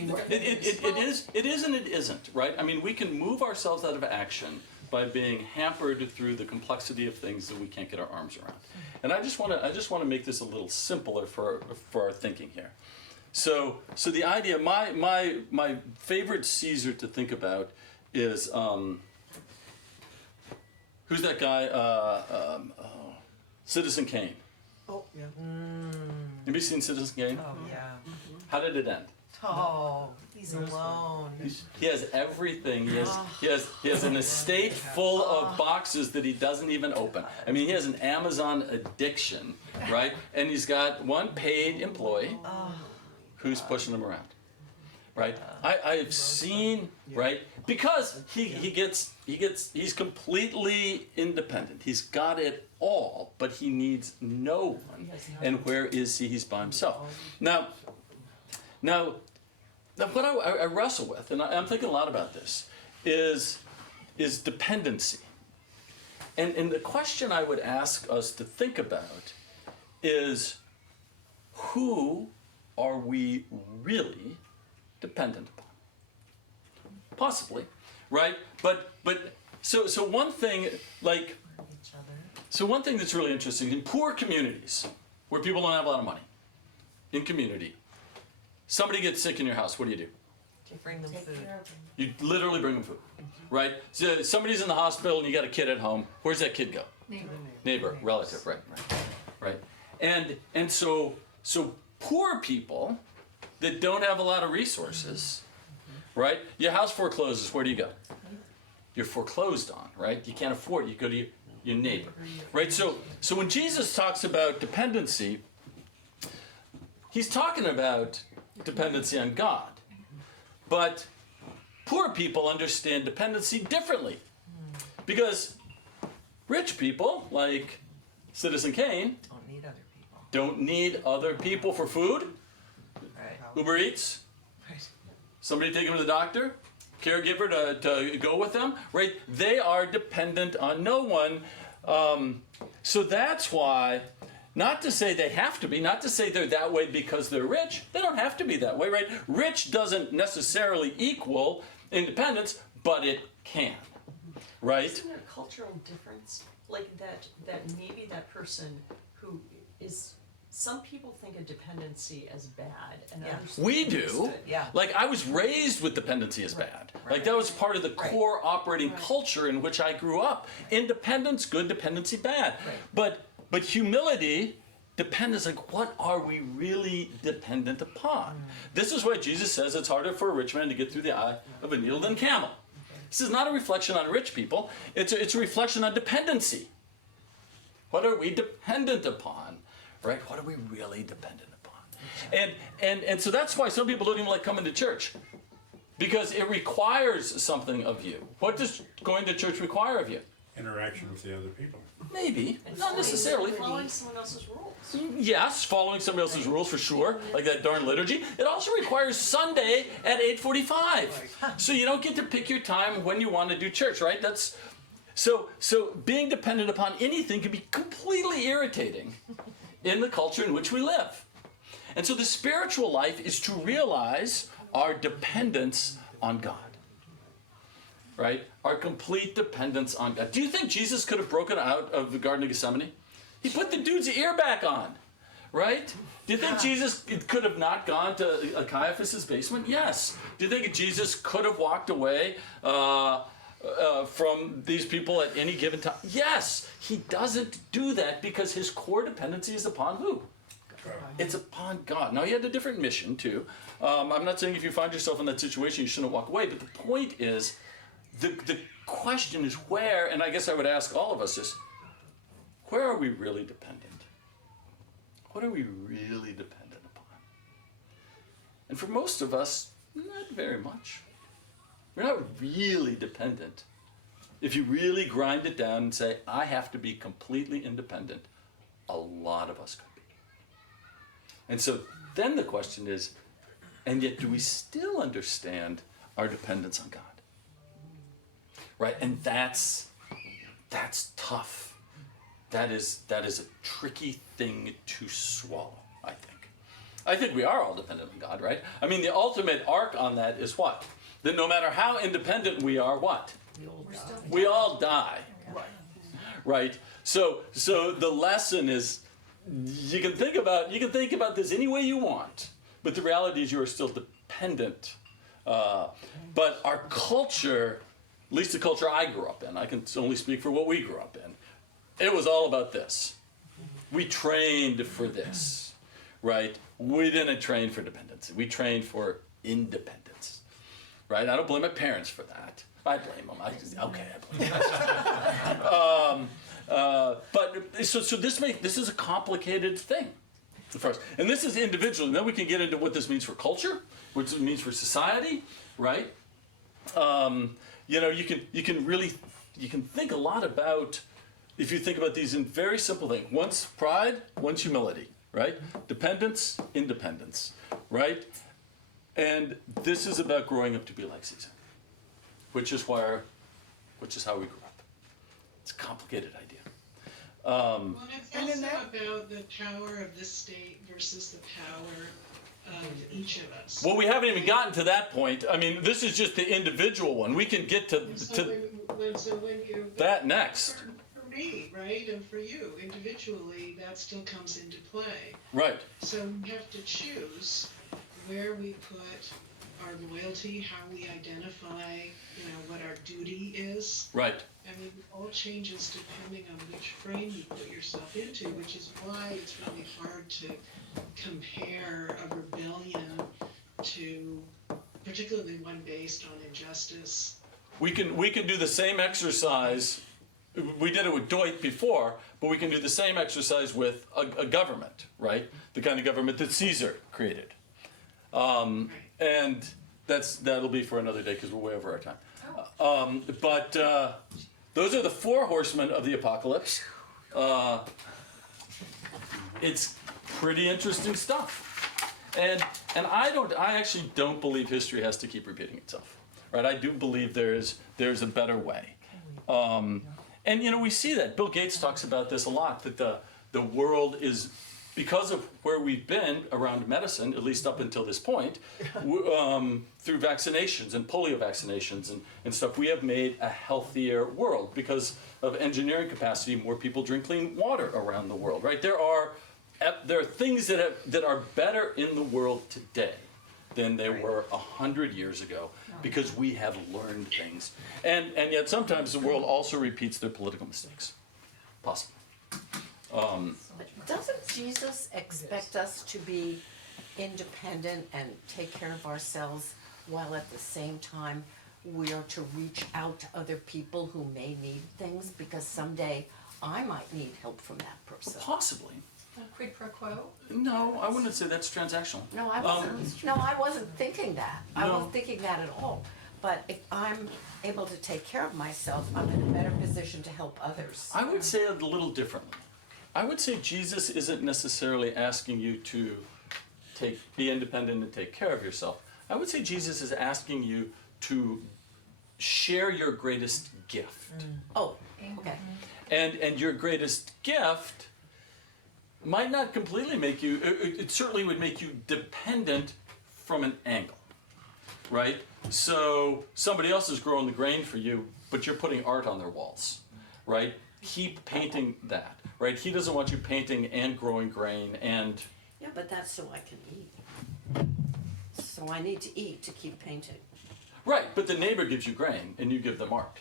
It is and it isn't, right? I mean, we can move ourselves out of action by being hampered through the complexity of things that we can't get our arms around. And I just want to make this a little simpler for our thinking here. So the idea, my favorite Caesar to think about is who's that guy? Citizen Kane. Oh, yeah. Have you seen Citizen Kane? Oh, yeah. How did it end? Oh, he's alone. He has everything. He has an estate full of boxes that he doesn't even open. I mean, he has an Amazon addiction, right? And he's got one paid employee who's pushing him around, right? I've seen, right? Because he's completely independent. He's got it all, but he needs no one. And where is he? He's by himself. Now what I wrestle with, and I'm thinking a lot about this, is dependency. And the question I would ask us to think about is, who are we really dependent upon? Possibly, right? But so one thing, like, Each other. so one thing that's really interesting, in poor communities, where people don't have a lot of money, in community, somebody gets sick in your house, what do? You bring them food. You literally bring them food, right? So somebody's in the hospital and you got a kid at home, where's that kid go? Neighbor, relative, right. And so poor people that don't have a lot of resources, right? Your house forecloses, where do you go? You're foreclosed on, right? You can't afford it, you go to your neighbor, right? So when Jesus talks about dependency, he's talking about dependency on God. But poor people understand dependency differently. Because rich people, like Citizen Kane, Don't need other people. don't need other people for food. Right. Uber Eats, Right. somebody take them to the doctor, caregiver to go with them, right? They are dependent on no one. So that's why, not to say they have to be, not to say they're that way because they're rich. They don't have to be that way, right? Rich doesn't necessarily equal independence, but it can, right? Isn't there a cultural difference? Like that maybe that person who is, some people think of dependency as bad and Yeah. others We think it's do. good. Yeah. Like, I was raised with dependency as bad. Like, that was part of the core operating culture in which I grew up. Independence, good; dependency, bad. But humility, dependence, like, what are we really dependent upon? This is why Jesus says it's harder for a rich man to get through the eye of a needle than a camel. This is not a reflection on rich people. It's a reflection on dependency. What are we dependent upon? Right? What are we really dependent upon? And so that's why some people don't even like coming to church, because it requires something of you. What does going to church require of you? Interaction with the other people. Maybe, And not necessarily. following someone else's rules. Yes, following somebody else's rules for sure, like that darn liturgy. It also requires Sunday at 8:45, so you don't get to pick your time when you want to do church, right? So being dependent upon anything can be completely irritating in the culture in which we live. And so the spiritual life is to realize our dependence on God. Right? Our complete dependence on God. Do you think Jesus could have broken out of the Garden of Gethsemane? He put the dude's ear back on. Right? Do you think Jesus could have not gone to Caiaphas' basement? Yes. Do you think Jesus could have walked away from these people at any given time? Yes. He doesn't do that because his core dependency is upon who? It's upon God. Now, he had a different mission, too. I'm not saying if you find yourself in that situation, you shouldn't walk away. But the point is, the question is where, and I guess I would ask all of us is, where are we really dependent? What are we really dependent upon? And for most of us, not very much. We're not really dependent. If you really grind it down and say, I have to be completely independent, a lot of us could be. And so then the question is, and yet do we still understand our dependence on God? Right? And that's tough. That is a tricky thing to swallow, I think. I think we are all dependent on God, right? I mean, the ultimate arc on that is what? That no matter how independent we are, what? We all die. Right? So the lesson is, you can think about this any way you want, but the reality is you are still dependent. But our culture, at least the culture I grew up in, I can only speak for what we grew up in, it was all about this. We trained for this, right? We didn't train for dependency. We trained for independence, right? I don't blame my parents for that. I blame them. I blame them. But so this is a complicated thing for us, and this is individual. And then we can get into what this means for culture, what it means for society, right? You can think a lot about. If you think about these in very simple things, one's pride, one's humility, right? Dependence, independence, right? And this is about growing up to be like Caesar, which is how we grew up. It's a complicated idea. Well, it's And also in that- about the power of the state versus the power of each of us. Well, we haven't even gotten to that point. I mean, this is just the individual one. We can get to when you that next. For me, right, and for you individually, that still comes into play. Right. So we have to choose where we put our loyalty, how we identify, what our duty is. Right. I mean, it all changes depending on which frame you put yourself into, which is why it's really hard to compare a rebellion to, particularly one based on injustice. We can do the same exercise. We did it with Deutsch before, but we can do the same exercise with a government, right? The kind of government that Caesar created. And that'll be for another day because we're way over our time. But those are the four horsemen of the apocalypse. It's pretty interesting stuff. And I actually don't believe history has to keep repeating itself. Right? I do believe there's a better way. And we see that. Bill Gates talks about this a lot, that the world is, because of where we've been around medicine, at least up until this point, through vaccinations and polio vaccinations and stuff, we have made a healthier world because of engineering capacity. More people drink clean water around the world, right? There are things that are better in the world today than they were 100 years ago because we have learned things. And yet sometimes the world also repeats their political mistakes. Possibly. Doesn't Jesus expect us to be independent and take care of ourselves while at the same time we are to reach out to other people who may need things? Because someday I might need help from that person. Possibly. Quid pro quo? No, I wouldn't say that's transactional. No, I wasn't thinking that. I No. wasn't thinking that at all. But if I'm able to take care of myself, I'm in a better position to help others. I would say it a little differently. I would say Jesus isn't necessarily asking you to be independent and take care of yourself. I would say Jesus is asking you to share your greatest gift. Oh, okay. And your greatest gift might not completely make you, it certainly would make you dependent from an angle, right? So somebody else is growing the grain for you, but you're putting art on their walls, right? Keep painting that, right? He doesn't want you painting and growing grain and, Yeah, but that's so I can eat. So I need to eat to keep painting. right, but the neighbor gives you grain and you give them art,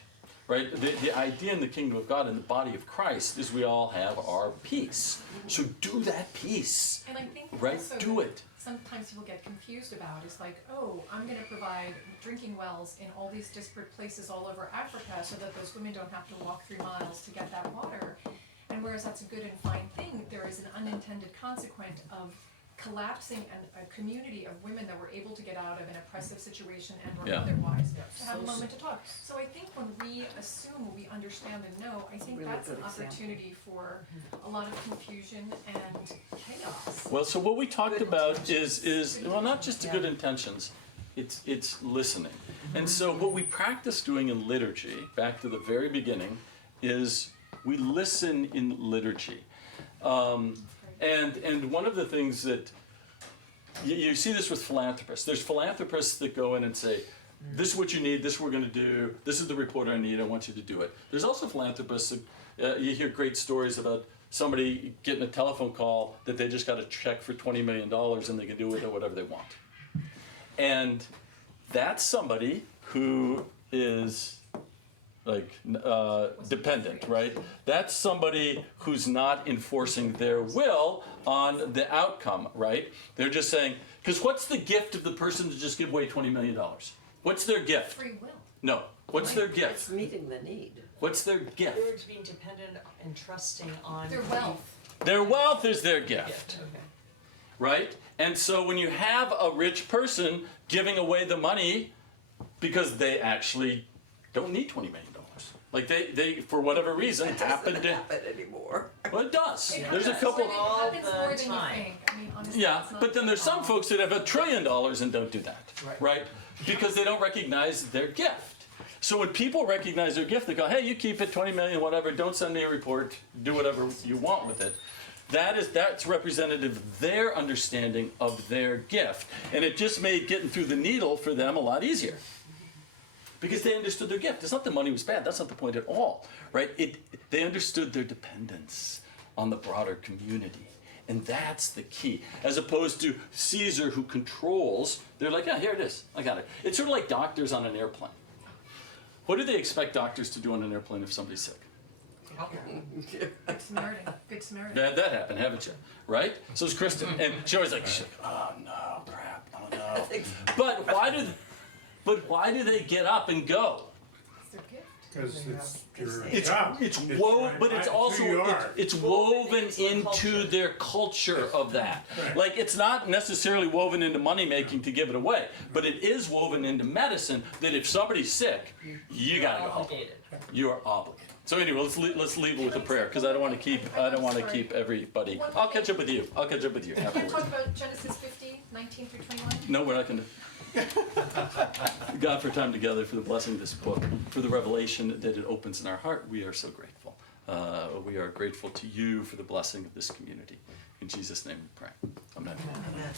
right? The idea in the kingdom of God, in the body of Christ, is we all have our piece. So do that piece, And I think right? also Do that it. sometimes people get confused about is like, oh, I'm gonna provide drinking wells in all these disparate places all over Africa so that those women don't have to walk 3 miles to get that water. And whereas that's a good and fine thing, there is an unintended consequence of collapsing a community of women that were able to get out of an oppressive situation and or Yeah. otherwise to have a So- moment to talk. So I think when we assume we understand and know, I think Really that's an good example. opportunity for a lot of confusion and chaos. Well, so what we talked about is well, not just the good intentions, it's listening. And so what we practice doing in liturgy, back to the very beginning, is we listen in liturgy. And one of the things that you see this with philanthropists. There's philanthropists that go in and say, this is what you need, this is what we're going to do, this is the report I need, I want you to do it. There's also philanthropists that you hear great stories about somebody getting a telephone call that they just got a check for $20 million and they can do with it whatever they want. And that's somebody who is like dependent, right? That's somebody who's not enforcing their will on the outcome, right? They're just saying, because what's the gift of the person to just give away $20 million? What's their gift? Free will. No. What's their It's gift? meeting the need. What's their gift? They're being dependent and trusting on. Their wealth. Their wealth is their gift, Okay. right? And so when you have a rich person giving away the money because they actually don't need $20 million. Like they for whatever reason happen to. happen anymore. Well, it does. It There's a happens couple. more than- All It happens the more than you time. think. I mean, honestly, Yeah, it's not but then there's some all- folks that have $1 trillion and don't do that, right? Because they don't recognize their gift. So when people recognize their gift, they go, "Hey, you keep it, 20 million, whatever. Don't send me a report. Do whatever you want with it." That's representative of their understanding of their gift, and it just made getting through the needle for them a lot easier. Because they understood their gift. It's not the money was bad. That's not the point at all, right? They understood their dependence on the broader community. And that's the key. As opposed to Caesar, who controls, they're like, yeah, here it is. I got it. It's sort of like doctors on an airplane. What do they expect doctors to do on an airplane if somebody's sick? Good Samaritan. Good Samaritan. That happened, haven't you? Right? So it's Kristen. And she's always like, oh no, crap, oh no. But why do they get up and go? It's their gift. Because it's your It's job. woven, but it's who also you are. it's Woven woven into the into culture. their culture of that. Right. Like it's not necessarily woven into money making to give it away, but it is woven into medicine that if somebody's sick, you gotta go help them. Obligated. You are obligated. So anyway, let's leave it with a prayer because I don't want to keep everybody. I'll catch up with you. I'll catch up with you Can we talk afterwards. about Genesis 50, 19 through 21? No, we're not going to. God, for time together, for the blessing of this book, for the revelation that it opens in our heart, we are so grateful. We are grateful to you for the blessing of this community. In Jesus' name we pray. Amen. Amen.